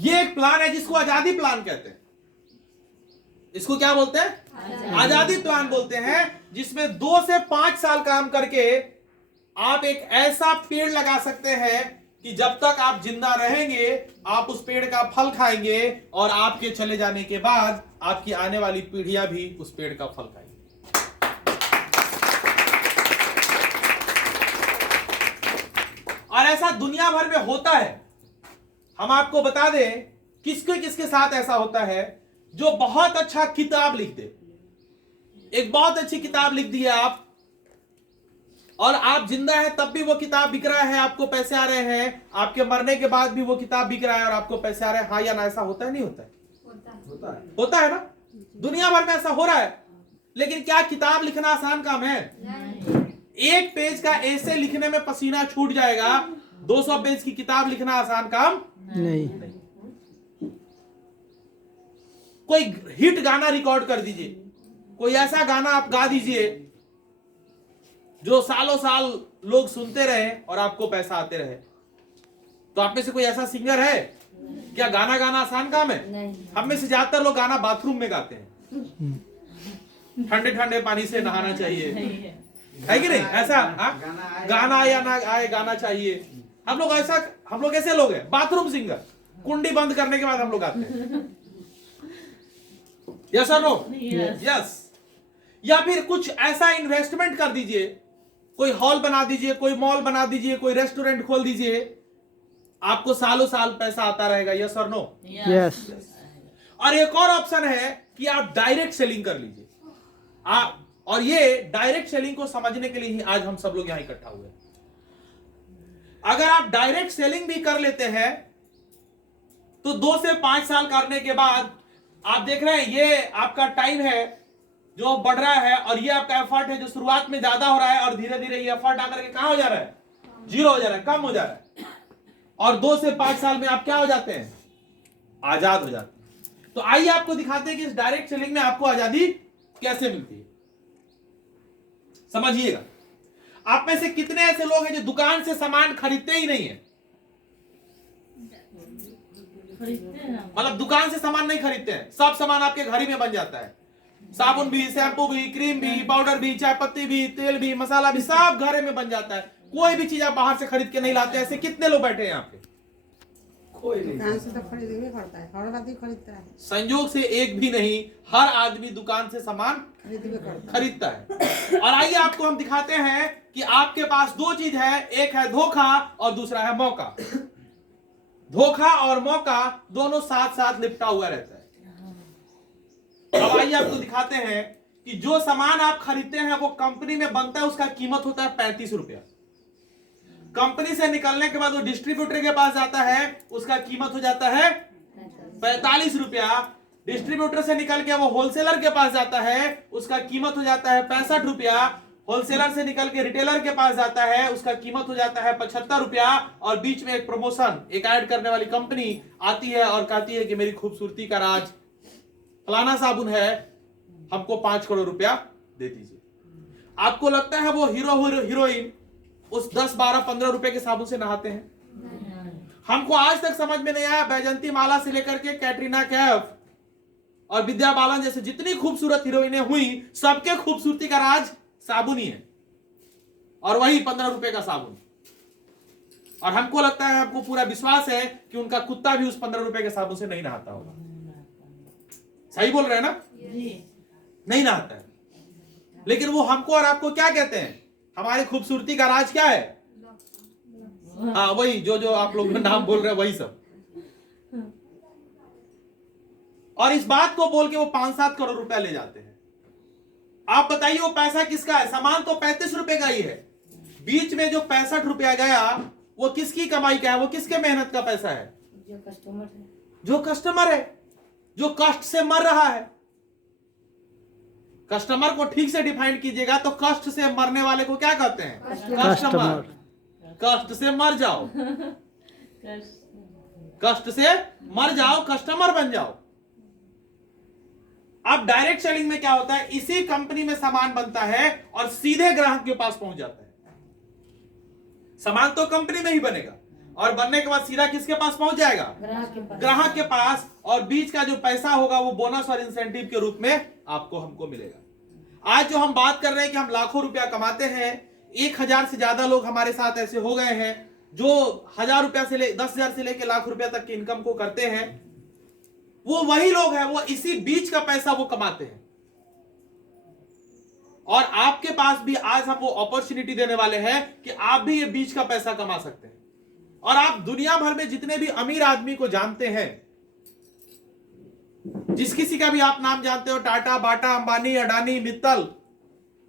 ये एक प्लान है जिसको आजादी प्लान कहते हैं। इसको क्या बोलते हैं? आजादी प्लान बोलते हैं, जिसमें 2 से 5 साल काम करके आप एक ऐसा पेड़ लगा सकते हैं कि जब तक आप जिंदा रहेंगे आप उस पेड़ का फल खाएंगे, और आपके चले जाने के बाद आपकी आने वाली पीढ़ियां भी उस पेड़ का फल खाएंगे। और ऐसा दुनिया भर में होता है। हम आपको बता दें किसके किसके साथ ऐसा होता है। जो बहुत अच्छा किताब लिख दे, एक बहुत अच्छी किताब लिख दी है आप, और आप जिंदा है तब भी वो किताब बिक रहा है, आपको पैसे आ रहे हैं, आपके मरने के बाद भी वो किताब बिक रहा है और आपको पैसे आ रहे हैं। हाँ या ना? ऐसा होता है नहीं होता है? होता है ना? दुनिया भर में ऐसा हो रहा है। लेकिन क्या किताब लिखना आसान काम है? एक पेज का ऐसे लिखने में पसीना छूट जाएगा, 200 पेज की किताब लिखना आसान काम नहीं। कोई हिट गाना रिकॉर्ड कर दीजिए, कोई ऐसा गाना आप गा दीजिए जो सालों साल लोग सुनते रहे और आपको पैसा आते रहे। तो आप में से कोई ऐसा सिंगर है? क्या गाना गाना आसान काम है? हम में से ज्यादातर लोग गाना बाथरूम में गाते हैं, ठंडे ठंडे पानी से नहाना चाहिए, है कि नहीं? ऐसा गाना आए या ना आए गाना चाहिए। हम लोग ऐसे लोग हैं, बाथरूम सिंगर। कुंडी बंद करने के बाद हम लोग आते हैं। यस और नो? यस। या फिर कुछ ऐसा इन्वेस्टमेंट कर दीजिए, कोई हॉल बना दीजिए, कोई मॉल बना दीजिए, कोई रेस्टोरेंट खोल दीजिए, आपको सालों साल पैसा आता रहेगा। यस और नो? यस। और एक और ऑप्शन है कि आप डायरेक्ट सेलिंग कर लीजिए। और ये डायरेक्ट सेलिंग को समझने के लिए ही आज हम सब लोग यहां इकट्ठा हुए। अगर आप डायरेक्ट सेलिंग भी कर लेते हैं तो 2 से 5 साल करने के बाद आप देख रहे हैं ये आपका टाइम है जो बढ़ रहा है, और ये आपका एफर्ट है जो शुरुआत में ज्यादा हो रहा है, और धीरे धीरे ये एफर्ट आकर के कहां हो जा रहा है? जीरो हो जा रहा है, कम हो जा रहा है। और 2 से 5 साल में आप क्या हो जाते हैं? आजाद हो जाते हैं। तो आइए आपको दिखाते हैं कि इस डायरेक्ट सेलिंग में आपको आजादी कैसे मिलती है। समझिएगा। आप में से कितने ऐसे लोग हैं जो दुकान से सामान खरीदते ही नहीं है? मतलब दुकान से सामान नहीं खरीदते हैं, सब सामान आपके घर ही में बन जाता है। साबुन भी, शैम्पू भी, क्रीम भी, पाउडर भी, चाय पत्ती भी, तेल भी, मसाला भी, सब घर में बन जाता है। कोई भी चीज आप बाहर से खरीद के नहीं लाते। ऐसे कितने लोग बैठे हैं यहाँ पे? कोई नहीं। दुकान से तो खरीदना ही पड़ता है, हर आदमी खरीदता है। संयोग से एक भी नहीं, हर आदमी दुकान से सामान खरीदता है। और आइए आपको हम दिखाते हैं कि आपके पास 2 चीज है, एक है धोखा और दूसरा है मौका। धोखा और मौका दोनों साथ साथ लिपटा हुआ रहता है। अब आइए आपको दिखाते हैं कि जो सामान आप खरीदते हैं वो कंपनी में बनता है, उसका कीमत होता है 35 रुपया। कंपनी से निकलने के बाद वो डिस्ट्रीब्यूटर के पास जाता है, उसका कीमत हो जाता है 45 रुपया। डिस्ट्रीब्यूटर से निकल के वो होलसेलर के पास जाता है, उसका कीमत हो जाता है 65 रुपया। होलसेलर से निकल के रिटेलर के पास जाता है, उसका कीमत हो जाता है 75 रुपया। और बीच में एक प्रमोशन, एक ऐड करने वाली कंपनी आती है और कहती है कि मेरी खूबसूरती का राज फलाना साबुन है, हमको 5 करोड़ रुपया दे दीजिए। आपको लगता है वो हीरोइन उस 10, 12, 15 रुपए के साबुन से नहाते हैं? हमको आज तक समझ में नहीं आया, बैजंती माला से लेकर के कैटरीना कैफ और विद्या बालन जैसे जितनी खूबसूरत हीरोइनें हुई, सबके खूबसूरती का राज साबुन ही है, और वही 15 रुपए का साबुन। और हमको लगता है, हमको पूरा विश्वास है कि उनका कुत्ता भी उस 15 रुपए के साबुन से नहीं नहाता होगा। सही बोल रहे हैं ना? नहीं नहाता है। लेकिन वो हमको और आपको क्या कहते हैं? हमारी खूबसूरती का राज क्या है? हाँ, वही जो आप लोग नाम बोल रहे हैं, वही सब। और इस बात को बोल के वो 5-7 करोड़ रुपया ले जाते हैं। आप बताइए वो पैसा किसका है? सामान तो 35 रुपए का ही है, बीच में जो 65 रुपया गया वो किसकी कमाई का है? वो किसके मेहनत का पैसा है? जो कस्टमर है, जो कष्ट से मर रहा है। कस्टमर को ठीक से डिफाइन कीजिएगा तो कष्ट से मरने वाले को क्या कहते हैं? कस्टमर। कष्ट से मर जाओ, कष्ट से मर जाओ, कस्टमर बन जाओ। अब डायरेक्ट सेलिंग में क्या होता है? इसी कंपनी में सामान बनता है और सीधे ग्राहक के पास पहुंच जाता है। सामान तो कंपनी में ही बनेगा और बनने के बाद सीधा किसके पास पहुंच जाएगा? ग्राहक के पास। और बीच का जो पैसा होगा वो बोनस और इंसेंटिव के रूप में आपको हमको मिलेगा। आज जो हम बात कर रहे हैं कि हम लाखों रुपया कमाते हैं, 1000 से ज्यादा लोग हमारे साथ ऐसे हो गए हैं जो 1000 रुपया से 10,000 से लेकर लाख रुपया तक की इनकम को करते हैं। वो वही लोग हैं, वो इसी बीच का पैसा वो कमाते हैं। और आपके पास भी आज हम वो अपॉर्चुनिटी देने वाले हैं कि आप भी ये बीच का पैसा कमा सकते हैं। और आप दुनिया भर में जितने भी अमीर आदमी को जानते हैं, जिस किसी का भी आप नाम जानते हो, टाटा, बाटा, अंबानी, अडानी, मित्तल,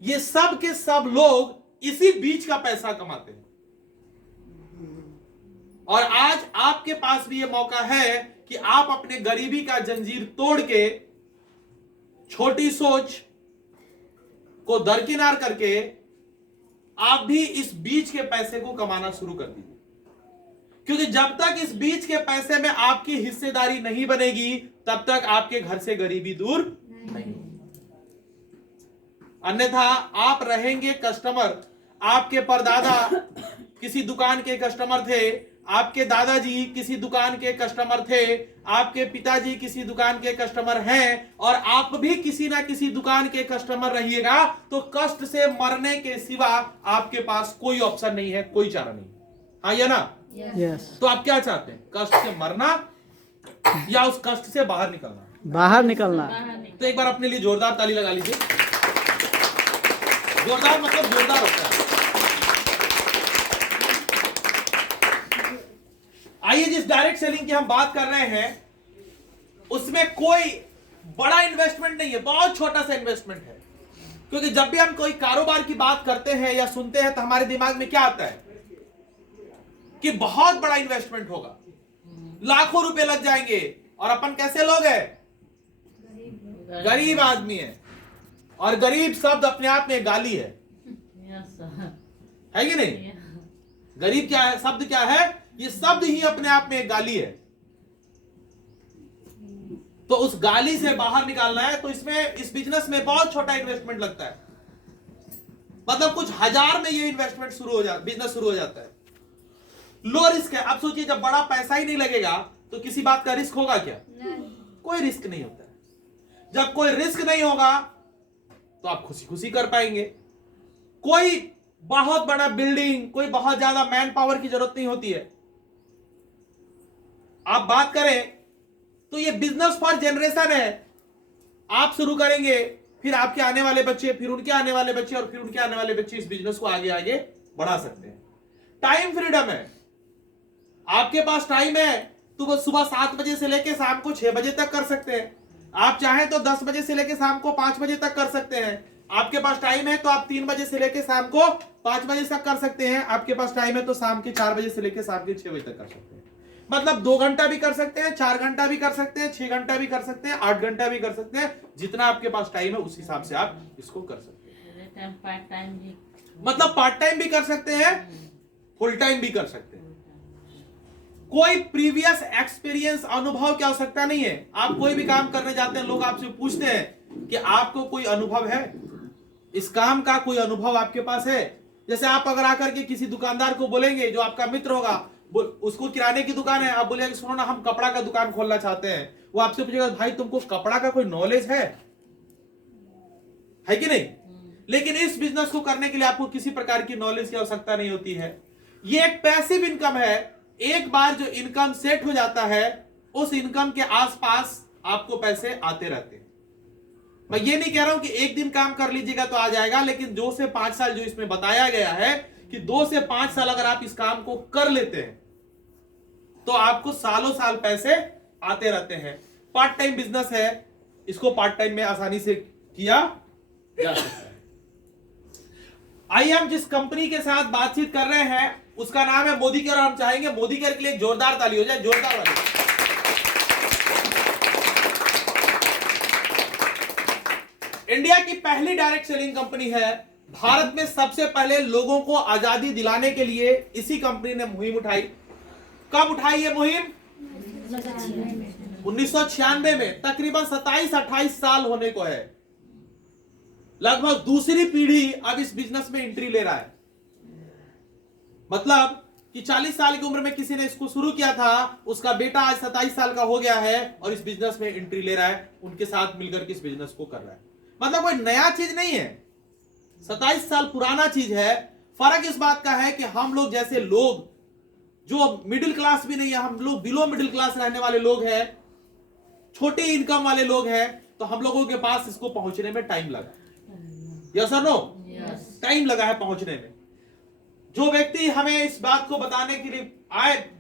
ये सब के सब लोग इसी बीच का पैसा कमाते हैं। और आज आपके पास भी ये मौका है कि आप अपने गरीबी का जंजीर तोड़ के, छोटी सोच को दरकिनार करके, आप भी इस बीच के पैसे को कमाना शुरू कर दीजिए। क्योंकि जब तक इस बीच के पैसे में आपकी हिस्सेदारी नहीं बनेगी, तब तक आपके घर से गरीबी दूर नहीं। अन्यथा आप रहेंगे कस्टमर। आपके परदादा किसी दुकान के कस्टमर थे, आपके दादाजी किसी दुकान के कस्टमर थे, आपके पिताजी किसी दुकान के कस्टमर हैं, और आप भी किसी ना किसी दुकान के कस्टमर रहिएगा। तो कष्ट से मरने के सिवा आपके पास कोई ऑप्शन नहीं है, कोई चारा नहीं। हाँ या ना? यस। तो आप क्या चाहते हैं, कष्ट से मरना या उस कष्ट से बाहर निकलना? बाहर निकलना। तो एक बार अपने लिए जोरदार ताली लगा लीजिए। जोरदार मतलब जोरदार होता है। आइए, जिस डायरेक्ट सेलिंग की हम बात कर रहे हैं उसमें कोई बड़ा इन्वेस्टमेंट नहीं है, बहुत छोटा सा इन्वेस्टमेंट है। क्योंकि जब भी हम कोई कारोबार की बात करते हैं या सुनते हैं तो हमारे दिमाग में क्या आता है कि बहुत बड़ा इन्वेस्टमेंट होगा, लाखों रुपए लग जाएंगे। और अपन कैसे लोग हैं? गरीब आदमी है। और गरीब शब्द अपने आप में गाली है कि नहीं? गरीब क्या है? शब्द क्या है? ये शब्द ही अपने आप में एक गाली है। तो उस गाली से बाहर निकालना है तो इसमें, इस बिजनेस में बहुत छोटा इन्वेस्टमेंट लगता है। मतलब कुछ हजार में ये इन्वेस्टमेंट बिजनेस शुरू हो जाता है। लो रिस्क है। अब सोचिए, जब बड़ा पैसा ही नहीं लगेगा तो किसी बात का रिस्क होगा क्या? कोई रिस्क नहीं होता है। जब कोई रिस्क नहीं होगा तो आप खुशी खुशी कर पाएंगे। कोई बहुत बड़ा बिल्डिंग, कोई बहुत ज्यादा मैन पावर की जरूरत नहीं होती है। आप बात करें तो ये बिजनेस फॉर जनरेशन है। आप शुरू करेंगे, फिर आपके आने वाले बच्चे, फिर उनके आने वाले बच्चे, और फिर उनके आने वाले बच्चे इस बिजनेस को आगे आगे बढ़ा सकते हैं। टाइम फ्रीडम है। आपके पास टाइम है तो वो सुबह 7 बजे से लेकर शाम को 6 बजे तक कर सकते हैं। आप चाहें तो 10 बजे से लेकर शाम को 5 बजे तक कर सकते हैं। आपके पास टाइम है तो आप 3 बजे से लेकर शाम को 5 बजे तक कर सकते हैं। आपके पास टाइम है तो शाम के 4 बजे से लेकर शाम के 6 बजे तक कर सकते हैं। मतलब 2 घंटा भी कर सकते हैं, 4 घंटा भी कर सकते हैं, 6 घंटा भी कर सकते हैं, 8 घंटा भी कर सकते हैं। जितना आपके पास टाइम है उस हिसाब से आप इसको कर सकते हैं। मतलब पार्ट टाइम भी कर सकते हैं, फुल टाइम भी कर सकते हैं। कोई प्रीवियस एक्सपीरियंस, अनुभव की आवश्यकता नहीं है। आप कोई भी काम करने जाते हैं, लोग आपसे पूछते हैं कि आपको कोई अनुभव है, इस काम का कोई अनुभव आपके पास है? जैसे आप अगर आकर के किसी दुकानदार को बोलेंगे, जो आपका मित्र होगा, उसको किराने की दुकान है, आप बोलेंगे सुनो ना, हम कपड़ा का दुकान खोलना चाहते हैं। वो आपसे पूछेगा भाई तुमको कपड़ा का कोई नॉलेज है कि नहीं? लेकिन इस बिजनेस को करने के लिए आपको किसी प्रकार की नॉलेज की आवश्यकता नहीं होती है। ये एक पैसिव इनकम है। एक बार जो इनकम सेट हो जाता है, उस इनकम के आसपास आपको पैसे आते रहते हैं। मैं ये नहीं कह रहा हूं कि एक दिन काम कर लीजिएगा तो आ जाएगा, लेकिन 2 से 5 साल जो इसमें बताया गया है कि 2 से 5 साल अगर आप इस काम को कर लेते हैं तो आपको सालों साल पैसे आते रहते हैं। पार्ट टाइम बिजनेस है, इसको पार्ट टाइम में आसानी से किया जा सकता है। आइए, हम जिस कंपनी के साथ बातचीत कर रहे हैं उसका नाम है मोदी केयर। और हम चाहेंगे मोदी केयर के लिए एक जोरदार ताली हो जाए, जोरदार वाली। इंडिया की पहली डायरेक्ट सेलिंग कंपनी है। भारत में सबसे पहले लोगों को आजादी दिलाने के लिए इसी कंपनी ने मुहिम उठाई। कब उठाई ये मुहिम? 1996 में। तकरीबन 27-28 साल होने को है। लगभग दूसरी पीढ़ी अब इस बिजनेस में एंट्री ले रहा है। मतलब कि 40 साल की उम्र में किसी ने इसको शुरू किया था, उसका बेटा आज 27 साल का हो गया है और इस बिजनेस में एंट्री ले रहा है, उनके साथ मिलकर के इस बिजनेस को कर रहा है। मतलब कोई नया चीज नहीं है, 27 साल पुराना चीज है। फर्क इस बात का है कि हम लोग जैसे लोग जो मिडिल क्लास भी नहीं है, हम लोग बिलो मिडिल क्लास रहने वाले लोग हैं, छोटी इनकम वाले लोग हैं, तो हम लोगों के पास इसको पहुंचने में टाइम लगा। यस और नो? टाइम लगा है पहुंचने में। जो व्यक्ति हमें इस बात को बताने के लिए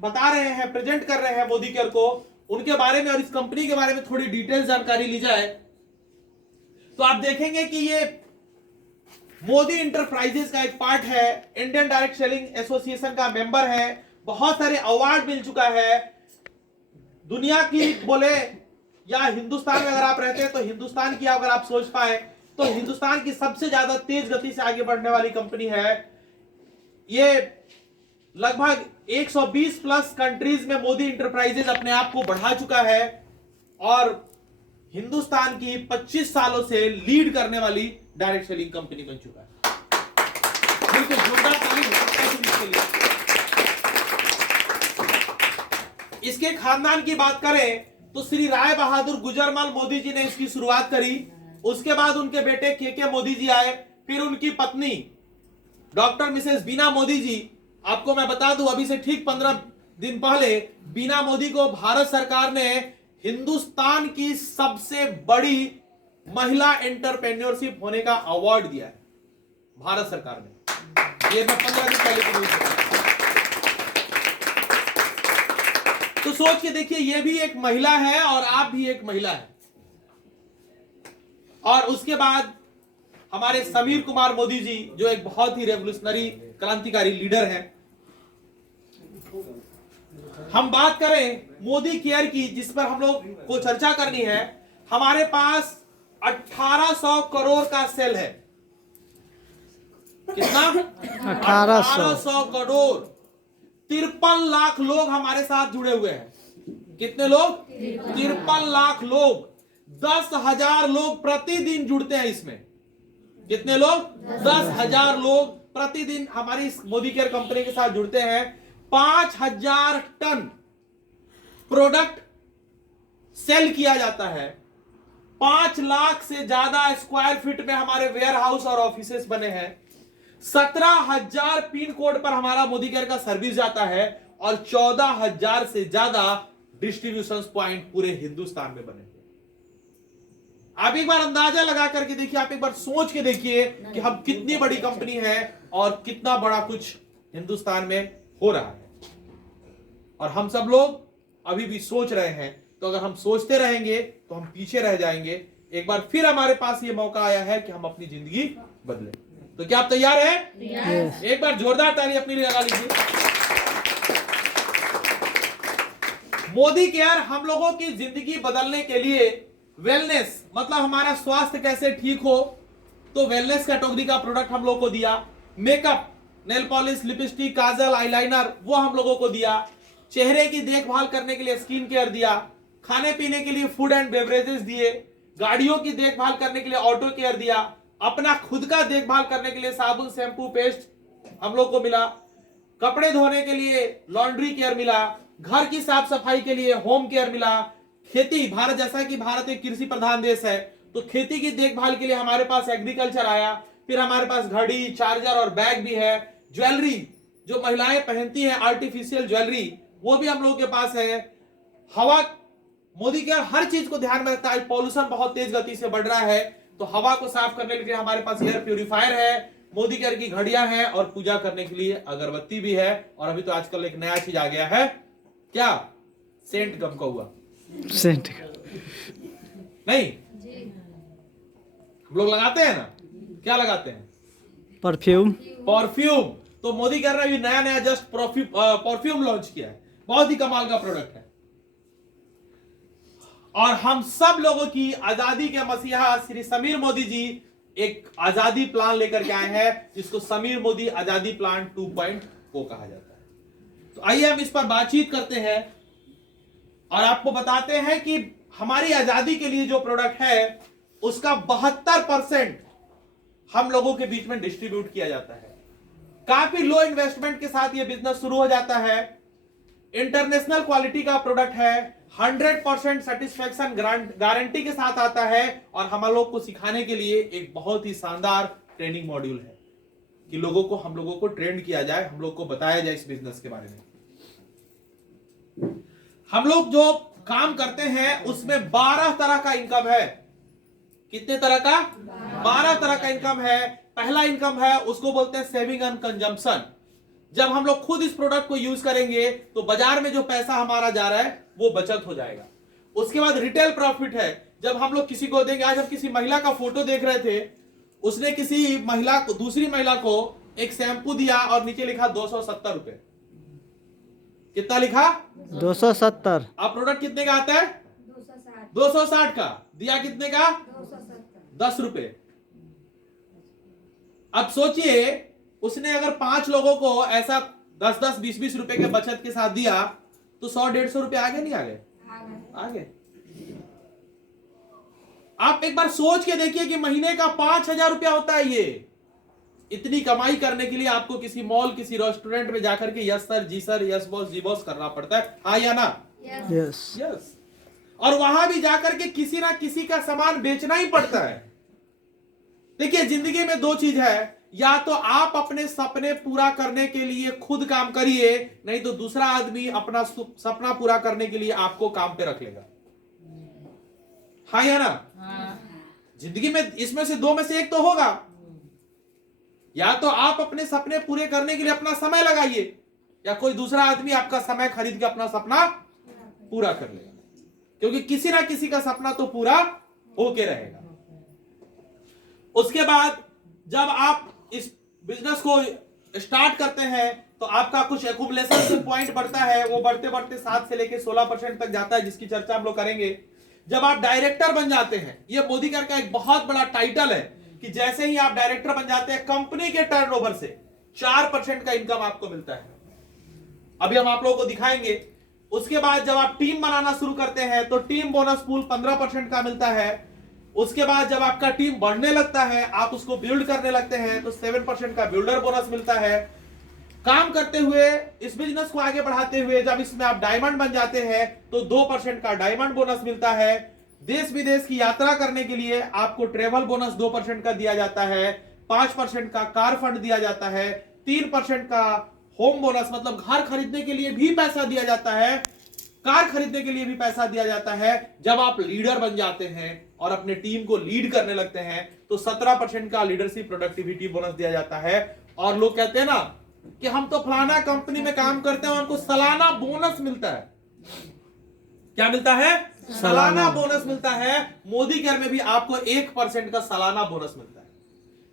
बता रहे हैं, प्रेजेंट कर रहे हैं मोदी केयर को, उनके बारे में और इस कंपनी के बारे में थोड़ी डिटेल जानकारी ली जाए तो आप देखेंगे कि ये मोदी इंटरप्राइजेस का एक पार्ट है, इंडियन डायरेक्ट सेलिंग एसोसिएशन का मेंबर है, बहुत सारे अवार्ड मिल चुका है। दुनिया की बोले या हिंदुस्तान में अगर आप रहते हैं तो हिंदुस्तान की अगर आप सोच पाए तो हिंदुस्तान की सबसे ज्यादा तेज गति से आगे बढ़ने वाली कंपनी है ये। लगभग 120 प्लस कंट्रीज में मोदी इंटरप्राइजेज अपने आप को बढ़ा चुका है और हिंदुस्तान की 25 सालों से लीड करने वाली डायरेक्ट सेलिंग कंपनी बन चुका है। बिल्कुल जोरदार ताली हो सकता है इसके लिए। इसके खानदान की बात करें तो श्री राय बहादुर गुजरमल मोदी जी ने इसकी शुरुआत करी, उसके बाद उनके बेटे के मोदी जी आए, फिर उनकी पत्नी डॉक्टर मिसेस बीना मोदी जी। आपको मैं बता दूं अभी से ठीक 15 दिन पहले बीना मोदी को भारत सरकार ने हिंदुस्तान की सबसे बड़ी महिला एंटरप्रेन्योरशिप होने का अवार्ड दिया है भारत सरकार ने। ये मैं 15 दिन पहले की न्यूज़ बताया। तो सोच के देखिए, ये भी एक महिला है और आप भी एक महिला है। और उसके बाद हमारे समीर कुमार मोदी जी जो एक बहुत ही रेवोल्यूशनरी क्रांतिकारी लीडर है। हम बात करें मोदी केयर की, जिस पर हम लोग को चर्चा करनी है, हमारे पास 1800 करोड़ का सेल है। कितना? 1800 करोड़। 53 लाख लोग हमारे साथ जुड़े हुए हैं। कितने लोग? 53 लाख लोग। 10,000 लोग प्रतिदिन जुड़ते हैं इसमें। कितने लोग? 10,000 लोग प्रतिदिन हमारी इस मोदी केयर कंपनी के साथ जुड़ते हैं। 5,000 टन प्रोडक्ट सेल किया जाता है। 5 लाख से ज्यादा स्क्वायर फीट में हमारे वेयर हाउस और ऑफिसेस बने हैं। 17,000 पिन कोड पर हमारा मोदी केयर का सर्विस जाता है और 14,000 से ज्यादा डिस्ट्रीब्यूशन पॉइंट पूरे हिंदुस्तान में बने हैं। आप एक बार अंदाजा लगा करके देखिए, आप एक बार सोच के देखिए कि हम कितनी बड़ी कंपनी है और कितना बड़ा कुछ हिंदुस्तान में हो रहा है। और हम सब लोग अभी भी सोच रहे हैं, तो अगर हम सोचते रहेंगे तो हम पीछे रह जाएंगे। एक बार फिर हमारे पास ये मौका आया है कि हम अपनी जिंदगी बदलें। तो क्या आप तैयार हैं? एक बार जोरदार ताली अपने लिए लगा लीजिए। मोदी केयर हम लोगों की जिंदगी बदलने के लिए वेलनेस, मतलब हमारा स्वास्थ्य कैसे ठीक हो, तो वेलनेस कैटेगरी का प्रोडक्ट हम लोग को दिया। मेकअप, नेल पॉलिश, लिपस्टिक, काजल, आईलाइनर, वो हम लोगों को दिया। चेहरे की देखभाल करने के लिए स्किन केयर दिया। खाने पीने के लिए फूड एंड बेवरेजेस दिए। गाड़ियों की देखभाल करने के लिए ऑटो केयर दिया। अपना खुद का देखभाल करने के लिए साबुन, शैम्पू, पेस्ट हम लोग को मिला। कपड़े धोने के लिए लॉन्ड्री केयर मिला। घर की साफ सफाई के लिए होम केयर मिला। खेती, भारत जैसा कि भारत एक कृषि प्रधान देश है, तो खेती की देखभाल के लिए हमारे पास एग्रीकल्चर आया। फिर हमारे पास घड़ी, चार्जर और बैग भी है। ज्वेलरी जो महिलाएं पहनती हैं, आर्टिफिशियल ज्वेलरी, वो भी हम लोगों के पास है। हवा, मोदी केयर हर चीज को ध्यान में रखता है। पॉल्यूशन बहुत तेज गति से बढ़ रहा है, तो हवा को साफ करने के लिए हमारे पास एयर प्यूरिफायर है। मोदी केयर की घड़ियां हैं और पूजा करने के लिए अगरबत्ती भी है। और अभी तो आजकल एक नया चीज आ गया है, क्या? सेंट गम का हुआ सेंट नहीं, हम लोग लगाते हैं ना, क्या लगाते हैं? परफ्यूम। परफ्यूम। तो मोदी कह रहा है नया नया जस्ट परफ्यूम लॉन्च किया है, बहुत ही कमाल का प्रोडक्ट है। और हम सब लोगों की आजादी के मसीहा श्री समीर मोदी जी एक आजादी प्लान लेकर के आए हैं, जिसको समीर मोदी आजादी प्लान 2.0 कहा जाता है। तो आइए हम इस पर बातचीत करते हैं और आपको बताते हैं कि हमारी आजादी के लिए जो प्रोडक्ट है उसका 72% हम लोगों के बीच में डिस्ट्रीब्यूट किया जाता है। काफी लो इन्वेस्टमेंट के साथ ये बिजनेस शुरू हो जाता है। इंटरनेशनल क्वालिटी का प्रोडक्ट है, 100% सेटिस्फैक्शन गारंटी के साथ आता है, और हम लोग को सिखाने के लिए एक बहुत ही शानदार ट्रेनिंग मॉड्यूल है कि हम लोगों को ट्रेंड किया जाए, हम लोग को बताया जाए इस बिजनेस के बारे में। हम लोग जो काम करते हैं उसमें 12 तरह का इनकम है। कितने तरह का? 12 तरह का इनकम है। पहला इनकम है, उसको बोलते हैं सेविंग एंड कंजम्पशन। जब हम लोग खुद इस प्रोडक्ट को यूज करेंगे तो बाजार में जो पैसा हमारा जा रहा है वो बचत हो जाएगा। उसके बाद रिटेल प्रॉफिट है, जब हम लोग किसी को देंगे। आज हम किसी महिला का फोटो देख रहे थे, उसने किसी महिला को, दूसरी महिला को एक शैम्पू दिया और नीचे लिखा 270 रुपए। कितना लिखा? 270। अब प्रोडक्ट कितने का आता है? 260 का। दिया कितने का? 10 रुपए। अब सोचिए, उसने अगर 5 लोगों को ऐसा 10-10, 20-20 रुपए के बचत के साथ दिया तो 100-150 रुपए आगे नहीं आगे? आगे। आप एक बार सोच के देखिए कि महीने का 5,000 रुपया होता है। ये इतनी कमाई करने के लिए आपको किसी मॉल, किसी रेस्टोरेंट में जाकर के यस सर, जी सर, यस बॉस, जी बॉस करना पड़ता है, हाँ या ना? यस। यस। और वहां भी जाकर के किसी ना किसी का सामान बेचना ही पड़ता है। देखिए, जिंदगी में 2 चीज है, या तो आप अपने सपने पूरा करने के लिए खुद काम करिए, नहीं तो दूसरा आदमी अपना सपना पूरा करने के लिए आपको काम पे रख लेगा, हाँ या ना? जिंदगी में इसमें से 2 में से एक तो होगा। या तो आप अपने सपने पूरे करने के लिए अपना समय लगाइए, या कोई दूसरा आदमी आपका समय खरीद के अपना सपना पूरा कर लेगा, क्योंकि किसी ना किसी का सपना तो पूरा होके रहेगा। उसके बाद जब आप इस बिजनेस को स्टार्ट करते हैं तो आपका कुछ एक्यूमुलेशन पॉइंट बढ़ता है, वो बढ़ते बढ़ते 7 से लेकर 16% तक जाता है, जिसकी चर्चा हम लोग करेंगे। जब आप डायरेक्टर बन जाते हैं, ये मोदी कर का एक बहुत बड़ा टाइटल है कि जैसे ही आप डायरेक्टर बन जाते हैं, कंपनी के टर्नओवर से 4% का इनकम आपको मिलता है। अभी हम आप लोगों को दिखाएंगे। उसके बाद जब आप टीम बनाना शुरू करते हैं तो टीम बोनस पूल 15% का मिलता है। उसके बाद जब आपका टीम बढ़ने लगता है, आप उसको बिल्ड करने लगते हैं, तो 7% का बिल्डर बोनस मिलता है। काम करते हुए, इस बिजनेस को आगे बढ़ाते हुए जब इसमें आप डायमंड बन जाते हैं तो 2% का डायमंड बोनस मिलता है। देश विदेश की यात्रा करने के लिए आपको ट्रेवल बोनस 2% का दिया जाता है। 5% का कार फंड दिया जाता है। 3% का होम बोनस, मतलब घर खरीदने के लिए भी पैसा दिया जाता है, कार खरीदने के लिए भी पैसा दिया जाता है। जब आप लीडर बन जाते हैं और अपने टीम को लीड करने लगते हैं तो 17% का लीडरशिप प्रोडक्टिविटी बोनस दिया जाता है। और लोग कहते हैं ना कि हम तो फलाना कंपनी में काम करते हैं, उनको सालाना बोनस मिलता है। क्या मिलता है? सालाना बोनस मिलता है। मोदी केयर में भी आपको 1% का सालाना बोनस मिलता है।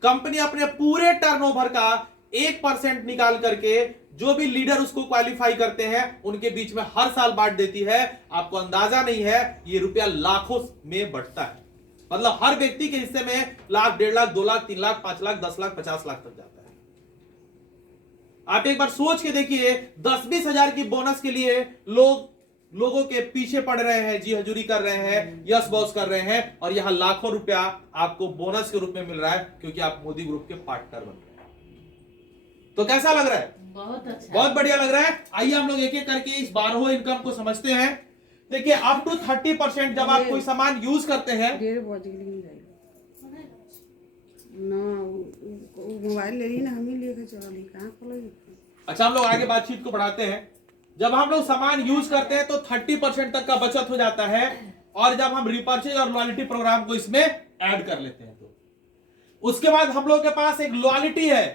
कंपनी अपने पूरे टर्नओवर का 1% निकाल करके जो भी लीडर उसको क्वालिफाई करते हैं उनके बीच में हर साल बांट देती है। आपको अंदाजा नहीं है, ये रुपया लाखों में बढ़ता है। मतलब हर व्यक्ति के हिस्से में लाख, 1.5 लाख, 2 लाख, 3 लाख, 5 लाख, 10 लाख, 50 लाख तक जाता है। आप एक बार सोच के देखिए, 10-20 हजार की बोनस के लिए लोगों के पीछे पड़ रहे हैं, जी हजूरी कर रहे हैं, यस बॉस कर रहे हैं, और यहां लाखों रुपया आपको बोनस के रूप में मिल रहा है क्योंकि आप मोदी ग्रुप के पार्टनर बन रहे हैं। तो कैसा लग रहा है? बहुत अच्छा, बहुत बढ़िया लग रहा है। आइए हम लोग एक एक करके इस 12 इनकम को समझते हैं। देखिए, अप टू 30% जब आप कोई सामान यूज करते हैं, मोबाइल ले ली ना, हम ही लेके चला ली, कहाँ खोलेगी? अच्छा, हम लोग आगे बातचीत को बढ़ाते हैं। जब हम लोग सामान यूज करते हैं तो 30% तक का बचत हो जाता है, और जब हम रिपर्चेज और लॉयल्टी प्रोग्राम को इसमें ऐड कर लेते हैं तो उसके बाद हम लोग के पास एक लॉयल्टी है।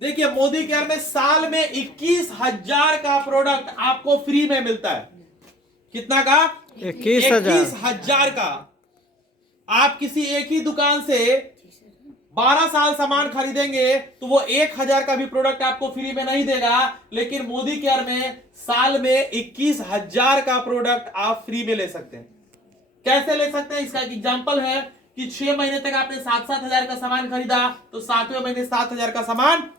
देखिए, मोदी केयर में साल में 21,000 का प्रोडक्ट आपको फ्री में मिलता है। कितना का? 21,000 का। आप किसी एक ही दुकान से 12 साल सामान खरीदेंगे तो वो 1,000 का भी प्रोडक्ट आपको फ्री में नहीं देगा, लेकिन मोदी केयर में साल में 21,000 का प्रोडक्ट आप फ्री में ले सकते हैं। कैसे ले सकते हैं? इसका एक एग्जांपल है कि 6 महीने तक आपने 7-7 हजार का सामान खरीदा तो 7वें महीने 7,000 का सामान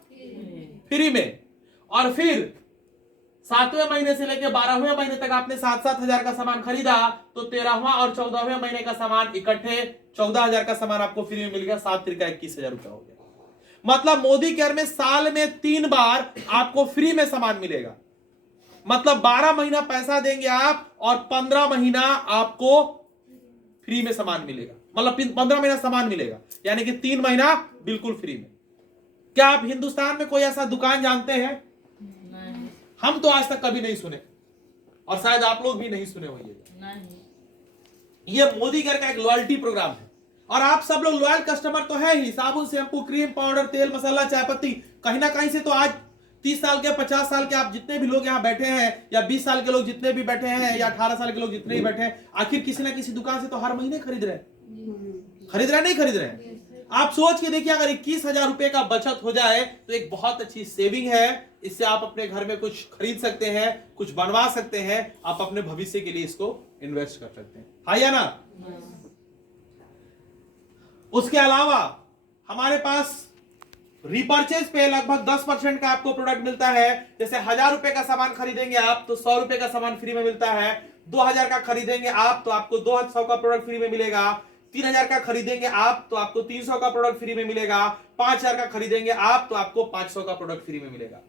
फ्री में, और फिर 7वें महीने से लेकर 12वें महीने तक आपने 7-7 हजार का सामान खरीदा तो 13वां और 14वें महीने का सामान इकट्ठे 14,000 का सामान आपको फ्री में मिल गया। 7 × 21,000 रुपया हो गया। मतलब मोदी केयर में साल में 3 बार आपको फ्री में सामान मिलेगा। मतलब 12 महीना पैसा देंगे आप और 15 महीना आपको फ्री में सामान मिलेगा। मतलब 15 महीना सामान मिलेगा, यानी कि 3 महीना बिल्कुल फ्री में। क्या आप हिंदुस्तान में कोई ऐसा दुकान जानते हैं? नहीं। हम तो आज तक कभी नहीं सुने और शायद आप लोग भी नहीं सुने होंगे। ये मोदी केयर का एक लॉयल्टी प्रोग्राम है और आप सब लोग लॉयल कस्टमर तो है ही। साबुन, शैम्पू, क्रीम, पाउडर, तेल, मसाला, चाय पत्ती, कहीं ना कहीं से तो आज 30 साल के, 50 साल के आप जितने भी लोग यहाँ बैठे हैं, या 20 साल के लोग जितने भी बैठे हैं, या 18 साल के लोग जितने भी बैठे हैं, आखिर किसी ना किसी दुकान से तो हर महीने खरीद रहे हैं। नहीं खरीद रहे हैं? आप सोच के देखिए, अगर 21,000 रुपए का बचत हो जाए तो एक बहुत अच्छी सेविंग है। इससे आप अपने घर में कुछ खरीद सकते हैं, कुछ बनवा सकते हैं, आप अपने भविष्य के लिए इसको इन्वेस्ट कर सकते हैं। हाँ या ना? उसके अलावा हमारे पास रिपर्चेज पे लगभग 10% का आपको प्रोडक्ट मिलता है। जैसे 1000 रुपए का सामान खरीदेंगे आप तो 100 रुपए का सामान फ्री में मिलता है। 2000 का खरीदेंगे आप तो आपको 200 का प्रोडक्ट फ्री में मिलेगा। 3000 का खरीदेंगे आप तो आपको 300 का प्रोडक्ट फ्री में मिलेगा। 5000 का खरीदेंगे आप तो आपको 500 का प्रोडक्ट फ्री में मिलेगा।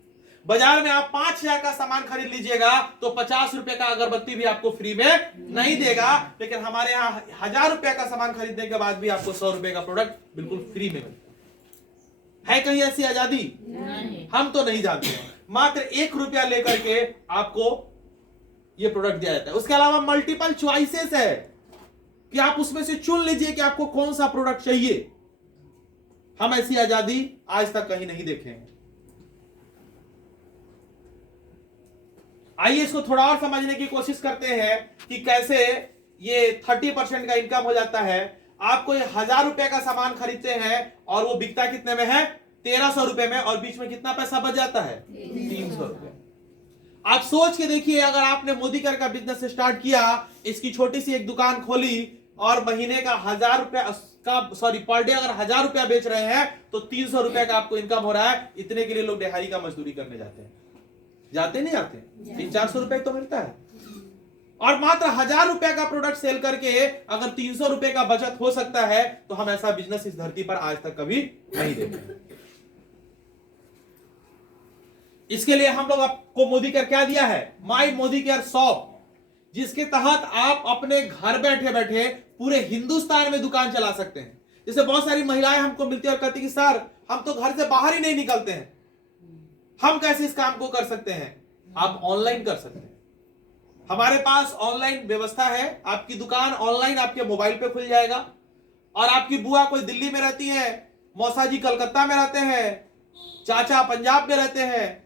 बाजार में आप 5000 का सामान खरीद लीजिएगा तो 50 रुपए का अगरबत्ती भी आपको फ्री में नहीं देगा, लेकिन हमारे यहाँ 1000 रुपए का सामान खरीदने के बाद भी आपको 100 रुपए का प्रोडक्ट बिल्कुल फ्री में मिलता है। कहीं ऐसी आजादी? नहीं। हम तो नहीं जानते हैं। मात्र 1 रुपया लेकर के आपको ये प्रोडक्ट दिया जाता है। उसके अलावा मल्टीपल चॉइसेस है कि आप उसमें से चुन लीजिए कि आपको कौन सा प्रोडक्ट चाहिए। हम ऐसी आजादी आज तक कहीं नहीं देखे हैं। आइए इसको थोड़ा और समझने की कोशिश करते हैं कि कैसे ये 30% का इनकम हो जाता है। आपको 1000 रुपए का सामान खरीदते हैं और वो बिकता कितने में है? 1300 रुपए में, और बीच में कितना पैसा बच जाता है? 300 रुपए। आप सोच के देखिए, अगर आपने मोदी केयर का बिजनेस स्टार्ट किया, इसकी छोटी सी एक दुकान खोली और महीने का 1000 रुपया का, सॉरी पर डे अगर 1000 रुपया बेच रहे हैं तो 300 रुपए का आपको इनकम हो रहा है। इतने के लिए लोग दिहाड़ी का मजदूरी करने जाते हैं। जाते नहीं आते? 300-400 रुपए तो मिलता है। और मात्र 1000 रुपए का प्रोडक्ट सेल करके अगर 300 रुपए का बचत हो सकता है तो हम ऐसा बिजनेस इस धरती पर आज तक कभी नहीं देखे। इसके लिए हम लोग आपको मोदी केयर क्या दिया है? माई मोदी केयर शॉप, जिसके तहत आप अपने घर बैठे बैठे पूरे हिंदुस्तान में दुकान चला सकते हैं। जैसे बहुत सारी महिलाएं हमको मिलती है और कहती कि सर हम तो घर से बाहर ही नहीं निकलते हैं, हम कैसे इस काम को कर सकते हैं? आप ऑनलाइन कर सकते हैं। हमारे पास ऑनलाइन व्यवस्था है। आपकी दुकान ऑनलाइन आपके मोबाइल पे खुल जाएगा। और आपकी बुआ कोई दिल्ली में रहती है, मौसा जी कलकत्ता में रहते हैं, चाचा पंजाब में रहते हैं,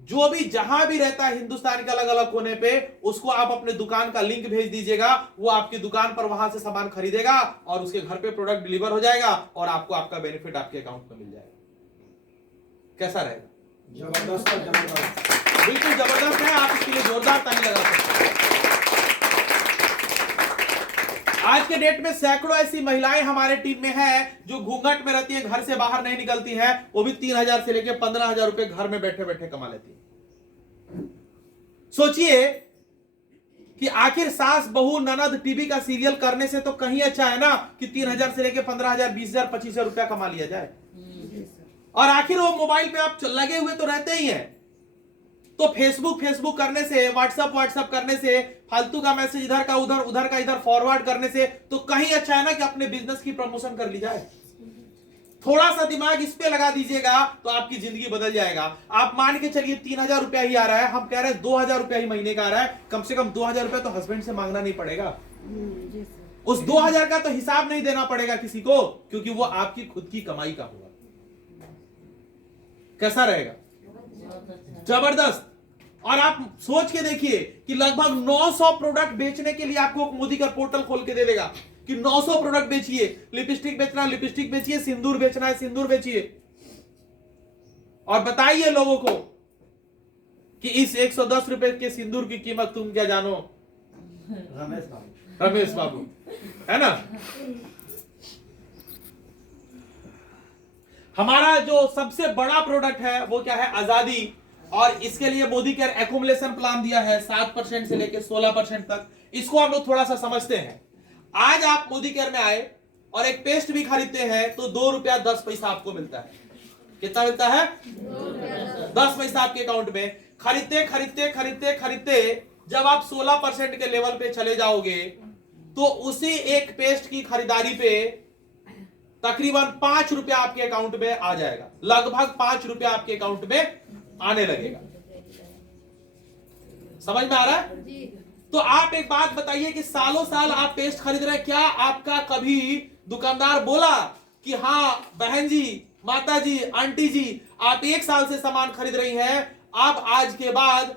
जो भी जहां भी रहता है हिंदुस्तान के अलग अलग कोने पे, उसको आप अपने दुकान का लिंक भेज दीजिएगा। वो आपकी दुकान पर वहां से सामान खरीदेगा और उसके घर पे प्रोडक्ट डिलीवर हो जाएगा और आपको आपका बेनिफिट आपके अकाउंट में मिल जाएगा। कैसा रहेगा? जबरदस्त है, जबरदस्त। बिल्कुल जबरदस्त है। आप इसके लिए जोरदार ताली लगा सकते हैं। आज के डेट में सैकड़ों ऐसी महिलाएं हमारे टीम में हैं जो घूंघट में रहती हैं, घर से बाहर नहीं निकलती हैं। वो भी 3000 से लेकर 15,000 रुपए घर में बैठे बैठे कमा लेती हैं। सोचिए कि आखिर सास बहू ननद टीवी का सीरियल करने से तो कहीं अच्छा है ना कि 3000 से लेकर 15,000, 20,000, 25,000 रुपया कमा लिया जाए। और आखिर वो मोबाइल पे आप लगे हुए तो रहते ही हैं, तो फेसबुक करने से, व्हाट्सएप करने से, फालतू का मैसेज इधर का उधर, उधर का इधर फॉरवर्ड करने से तो कहीं अच्छा है ना कि अपने बिजनेस की प्रमोशन कर ली जाए। थोड़ा सा दिमाग इस पे लगा दीजिएगा तो आपकी जिंदगी बदल जाएगा। आप मान के चलिए 3000 रुपया ही आ रहा है, हम कह रहे हैं 2000 रुपया ही महीने का आ रहा है। कम से कम 2000 रुपया तो हस्बैंड से मांगना नहीं पड़ेगा। उस 2000 का तो हिसाब नहीं देना पड़ेगा किसी को, क्योंकि वो आपकी खुद की कमाई का होगा। कैसा रहेगा? जबरदस्त। और आप सोच के देखिए कि लगभग 900 प्रोडक्ट बेचने के लिए आपको मोदी का पोर्टल खोल के दे देगा कि 900 प्रोडक्ट बेचिए। लिपस्टिक बेचना है लिपस्टिक बेचिए, सिंदूर बेचना है सिंदूर बेचिए, और बताइए लोगों को कि इस 110 रुपए के सिंदूर की कीमत तुम क्या जानो? रमेश बाबू, है ना? हमारा जो सबसे बड़ा प्रोडक्ट है वो क्या है? आजादी। और इसके लिए मोदी केयर एक्यूमुलेशन प्लान दिया है 7% से लेकर 16% तक। इसको हम लोग थोड़ा सा समझते हैं। आज आप मोदी केयर में आए और एक पेस्ट भी खरीदते हैं तो 2 रुपया 10 पैसा आपको मिलता है। कितना मिलता है? 10 पैसा आपके अकाउंट में। खरीदते खरीदते खरीदते खरीदते जब आप 16% के लेवल पे चले जाओगे तो उसी एक पेस्ट की खरीदारी पे तकरीबन 5 रुपया आपके अकाउंट में आ जाएगा, लगभग 5 रुपया आपके अकाउंट में आने लगेगा। समझ में आ रहा है? तो आप एक बात बताइए कि सालों साल आप पेस्ट खरीद रहे हैं, क्या आपका कभी दुकानदार बोला कि हाँ बहन जी, माता जी, आंटी जी, आप 1 साल से सामान खरीद रही हैं, अब आज के बाद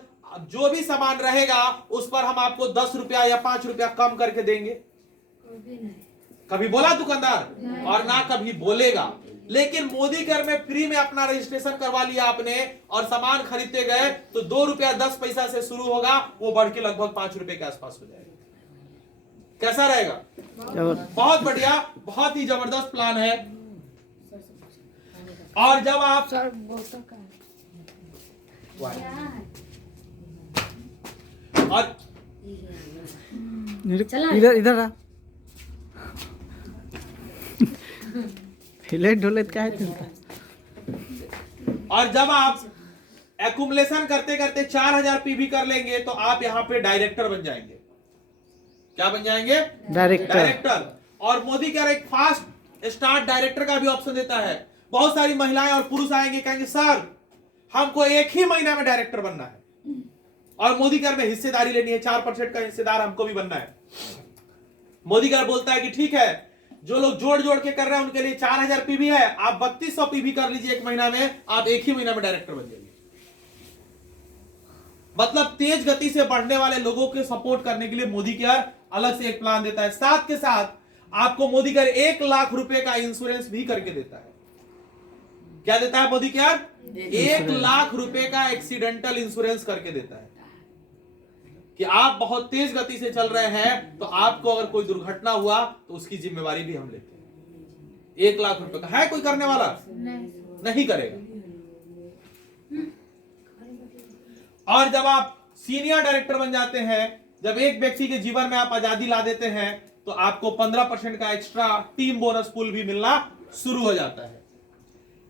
जो भी सामान रहेगा उस पर हम आपको 10 रुपया या 5 रुपया कम करके देंगे? कभी बोला दुकानदार? और ना कभी बोलेगा। लेकिन मोदी केयर में फ्री में अपना रजिस्ट्रेशन करवा लिया आपने और सामान खरीदते गए तो 2 रुपया 10 पैसा से शुरू होगा, वो बढ़ के लगभग 5 रुपए के आसपास हो जाएगा। कैसा रहेगा? बहुत बढ़िया, बहुत ही जबरदस्त प्लान है। और जब आप और इधर इधर आ हिले ढोले क्या है तुमका? और जब आप एक्यूमुलेशन करते करते 4000 पीवी कर लेंगे तो आप यहां पे डायरेक्टर बन जाएंगे। क्या बन जाएंगे? डायरेक्टर। और मोदी केयर एक फास्ट स्टार्ट डायरेक्टर का भी ऑप्शन देता है। बहुत सारी महिलाएं और पुरुष आएंगे, कहेंगे सर हमको 1 ही महीना में डायरेक्टर बनना है और मोदी केयर में हिस्सेदारी लेनी है, 4% का हिस्सेदार हमको भी बनना है। मोदी केयर बोलता है कि ठीक है, जो लोग जोड़ जोड़ के कर रहे हैं उनके लिए 4000 पीवी है, आप 3200 पीवी कर लीजिए 1 महीना में, आप 1 ही महीना में डायरेक्टर बन जाइए। मतलब तेज गति से बढ़ने वाले लोगों के सपोर्ट करने के लिए मोदी केयर अलग से एक प्लान देता है। साथ के साथ आपको मोदी केयर 1 लाख रुपए का इंश्योरेंस भी करके देता है। क्या देता है मोदी केयर? 1 लाख रुपए का एक्सीडेंटल इंश्योरेंस करके देता है कि आप बहुत तेज गति से चल रहे हैं तो आपको अगर कोई दुर्घटना हुआ तो उसकी जिम्मेवारी भी हम लेते हैं। 1 लाख रुपए का है, कोई करने वाला नहीं करेगा। और जब आप सीनियर डायरेक्टर बन जाते हैं, जब एक व्यक्ति के जीवन में आप आजादी ला देते हैं तो आपको 15% का एक्स्ट्रा टीम बोनस पूल भी मिलना शुरू हो जाता है।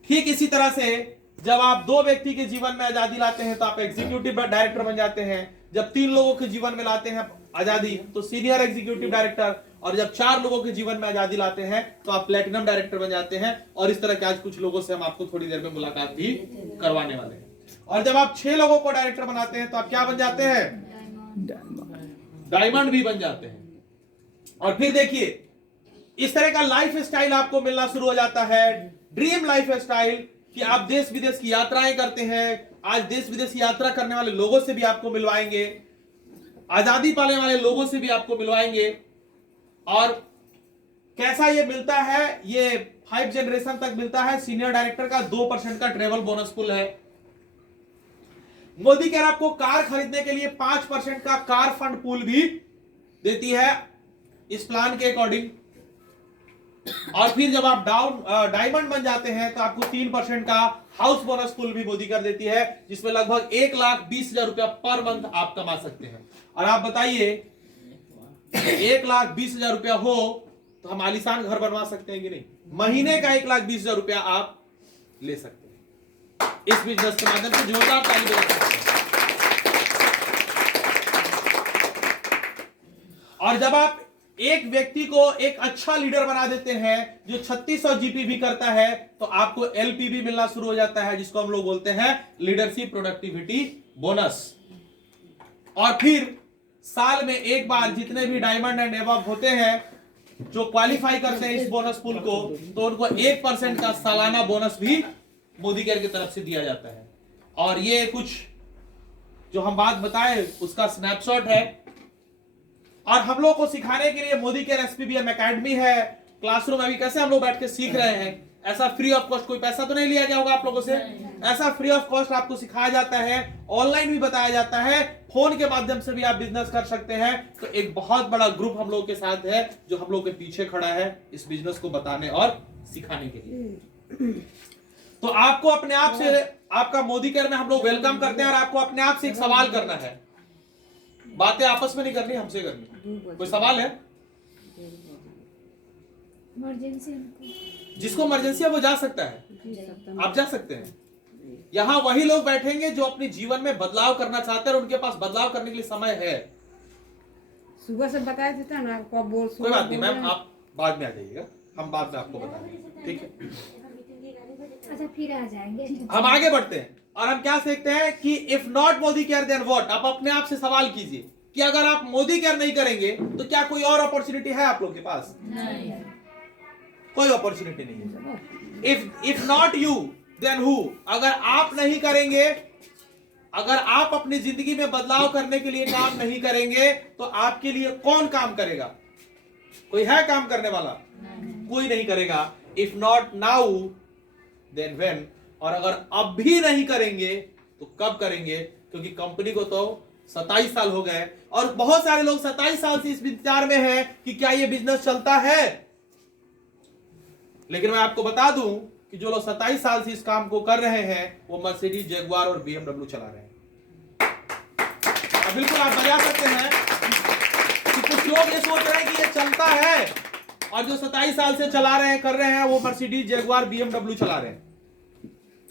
ठीक इसी तरह से जब आप 2 व्यक्ति के जीवन में आजादी लाते हैं तो आप एग्जीक्यूटिव डायरेक्टर बन जाते हैं। जब 3 लोगों के जीवन में लाते हैं आजादी तो सीनियर एग्जीक्यूटिव डायरेक्टर, और जब 4 लोगों के जीवन में आजादी लाते हैं तो आप प्लेटिनम डायरेक्टर बन जाते हैं। और इस तरह के आज कुछ लोगों से हम आपको थोड़ी देर में मुलाकात भी करवाने वाले हैं। और जब आप 6 लोगों को डायरेक्टर बनाते हैं तो आप क्या बन जाते हैं? डायमंड भी बन जाते हैं। और फिर देखिए इस तरह का लाइफ स्टाइल आपको मिलना शुरू हो जाता है, ड्रीम लाइफ स्टाइल, कि आप देश विदेश की यात्राएं करते हैं। आज देश विदेश की यात्रा करने वाले लोगों से भी आपको मिलवाएंगे, आजादी पाने वाले लोगों से भी आपको मिलवाएंगे। और कैसा ये मिलता है? ये 5 जनरेशन तक मिलता है। सीनियर डायरेक्टर का 2% का ट्रेवल बोनस पुल है। मोदी केयर आपको कार खरीदने के लिए 5% का कार फंड पूल भी देती है इस प्लान के अकॉर्डिंग। और फिर जब आप डायमंड बन जाते हैं तो आपको 3% का हाउस बोनस पुल भी मोदी कर देती है, जिसमें लगभग 1,20,000 रुपया पर मंथ आप कमा सकते हैं। और आप बताइए 1,20,000 रुपया हो तो हम आलीशान घर बनवा सकते हैं कि नहीं? महीने का 1,20,000 रुपया आप ले सकते हैं इस बिजनेस के माध्यम से। जोरदार ताली बजाते हैं। और जब आप एक व्यक्ति को एक अच्छा लीडर बना देते हैं जो 3600 जीपी करता है तो आपको एलपीबी मिलना शुरू हो जाता है, जिसको हम लोग बोलते हैं लीडरशिप प्रोडक्टिविटी बोनस। और फिर साल में एक बार जितने भी डायमंड एंड एबव होते हैं जो क्वालिफाई करते हैं इस बोनस पूल को, तो उनको 1% का सालाना बोनस भी मोदी केयर की तरफ से दिया जाता है। और ये कुछ जो हम बात बताए उसका स्नैपशॉट है। और हम लोग को सिखाने के लिए मोदी केयर एसपीबीएम एकेडमी है। क्लासरूम अभी कैसे हम लोग बैठ के सीख रहे हैं, ऐसा फ्री ऑफ कॉस्ट, कोई पैसा तो नहीं लिया गया होगा आप लोगों से। ऐसा फ्री ऑफ कॉस्ट आपको सिखाया जाता है, ऑनलाइन भी बताया जाता है, फोन के माध्यम से भी आप बिजनेस कर सकते हैं। तो एक बहुत बड़ा ग्रुप हम लोग के साथ है जो हम लोग के पीछे खड़ा है इस बिजनेस को बताने और सिखाने के लिए। तो आपको अपने आप से, आपका मोदी केयर में हम लोग वेलकम करते हैं और आपको अपने आप से एक सवाल करना है। बातें आपस में नहीं करनी, हमसे करनी। कोई सवाल है? जिसको इमरजेंसी है वो जा सकता है, आप जा सकते हैं। यहाँ वही लोग बैठेंगे जो अपने जीवन में बदलाव करना चाहते हैं और उनके पास बदलाव करने के लिए समय है। सुबह से बताए थे ना आपको, बोल कोई बात नहीं मैम, आप बाद में आ जाइएगा, हम बाद में आपको बता देंगे, ठीक है। अच्छा फिर आ जाएंगे। हम आगे बढ़ते हैं और हम क्या सीखते हैं कि if not Modi care then what. आप अपने आप से सवाल कीजिए कि अगर आप मोदी केयर नहीं करेंगे तो क्या कोई और अपॉर्चुनिटी है आप लोग के पास? नहीं। कोई अपॉर्चुनिटी नहीं है। If not you then who. अगर आप नहीं करेंगे, अगर आप अपनी जिंदगी में बदलाव करने के लिए काम नहीं करेंगे तो आपके लिए कौन काम करेगा? कोई है काम करने वाला? कोई नहीं करेगा। If not now then when. और अगर अब भी नहीं करेंगे तो कब करेंगे? क्योंकि कंपनी को तो 27 साल हो गए और बहुत सारे लोग 27 साल से इस विचार में हैं कि क्या ये बिजनेस चलता है। लेकिन मैं आपको बता दूं कि जो लोग 27 साल से इस काम को कर रहे हैं वो मर्सिडीज, जगुआर और BMW चला रहे हैं। अब बिल्कुल आप बजा सकते हैं कि कुछ लोग ये सोच रहे हैं कि ये चलता है और जो 27 साल से चला रहे हैं, कर रहे हैं, वो मर्सिडीज, जगुआर, BMW चला रहे हैं।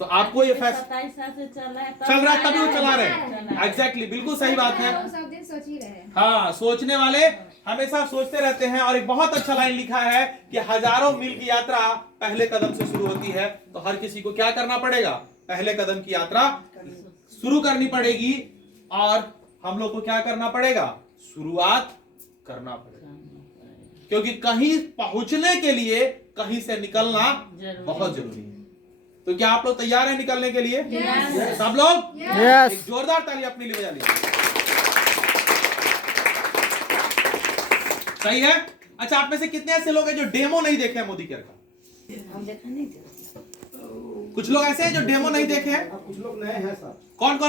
तो आपको ये फैसला 27 साल से चल रहा है तभी वो चला रहे हैं। एग्जैक्टली, बिल्कुल सही बात है। सब दिन सोच ही रहे। हाँ, सोचने वाले हमेशा सोचते रहते हैं। और एक बहुत अच्छा लाइन लिखा है कि हजारों मील की यात्रा पहले कदम से शुरू होती है। तो हर किसी को क्या करना पड़ेगा? पहले कदम की यात्रा शुरू करनी पड़ेगी। और हम लोग को क्या करना पड़ेगा? शुरुआत करना पड़ेगा, क्योंकि कहीं पहुंचने के लिए कहीं से निकलना बहुत जरूरी है। तो क्या आप लोग तैयार हैं निकलने के लिए? सब लोग एक जोरदार ताली अपने लिए बजा लीजिए। सही है। अच्छा, आप में से कितने ऐसे लोग हैं जो डेमो नहीं देखे हैं मोदी केयर का? हम देखा नहीं। कुछ लोग ऐसे हैं जो डेमो नहीं देखे हैं। कुछ लोग नए हैं सर। कौन कौन